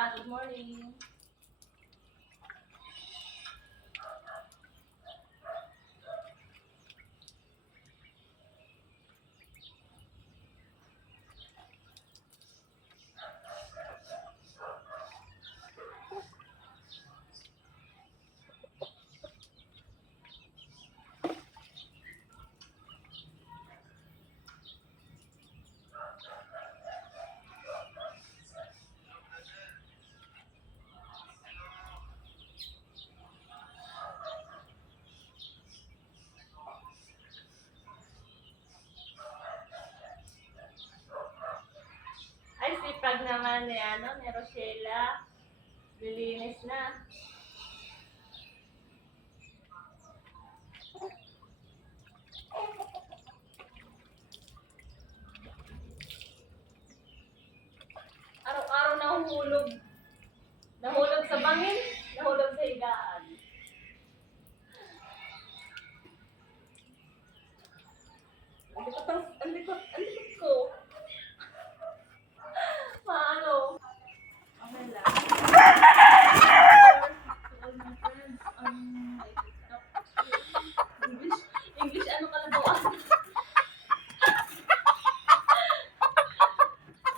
Sheila. Good morning. Ay, sipag naman ni, ni Rochela. Lilinis na. Araw-araw nahuhulog. Nahulog sa bangin, nahulog sa higaan. Ang likot ko. Paano? Okay lang. All my friends, English, ano ka na daw?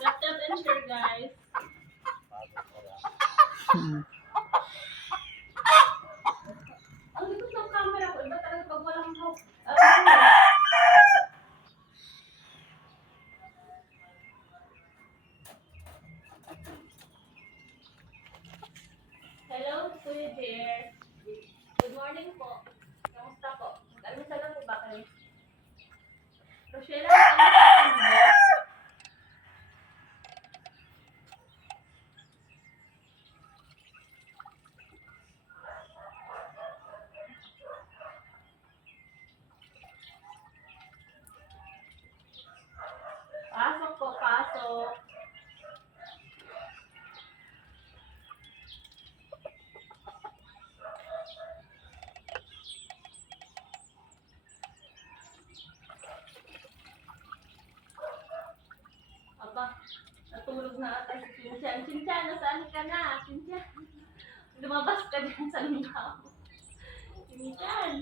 Laptop and share, guys. Ang likot ng camera ko, iba talaga pag walang hello, Kuya dear. Good morning po. Kamusta po? Almusal lang po ba kayo? Rochelle, ano ba? Pasok po, pasok. Aba, natulog na ata si Chincha. Chincha, nasaan ka na? Chincha, lumabas ka dyan sa lumaw. Chincha.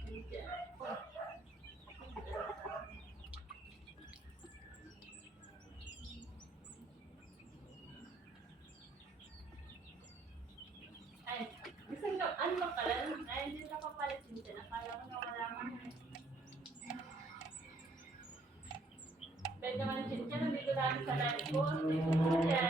Chincha. Ay, gusto ka, ano ba pala? Ay, hindi ka pa pala Chincha. Nakala ko na wala man. Pwede naman Chincha, nandito namin sa live ko. Chincha.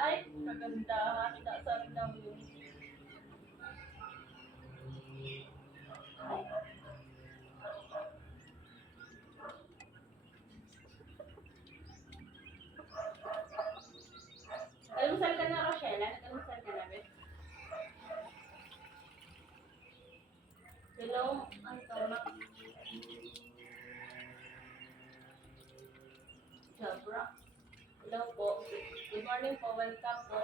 Ay, maganda. Sabi lang yun. Almusal ka na, Rochelle. Almusal ka na, Bet. Hello, ang tawag. Jabra. Hello po. Good morning po. Welcome po.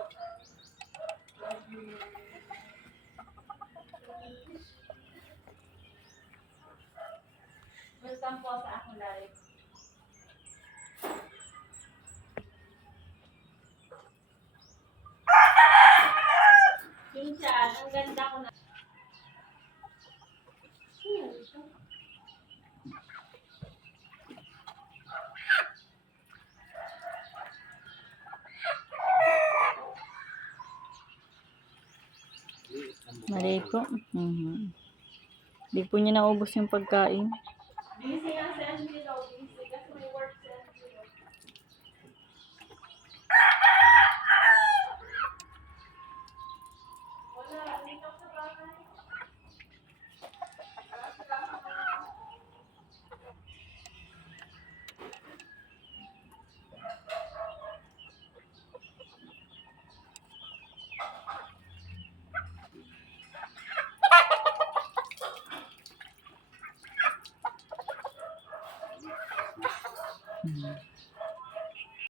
Welcome po sa aking live. Chincha, ang ganda ko na. Mali po. Hindi po niya naubos yung pagkain. Busy lang siya.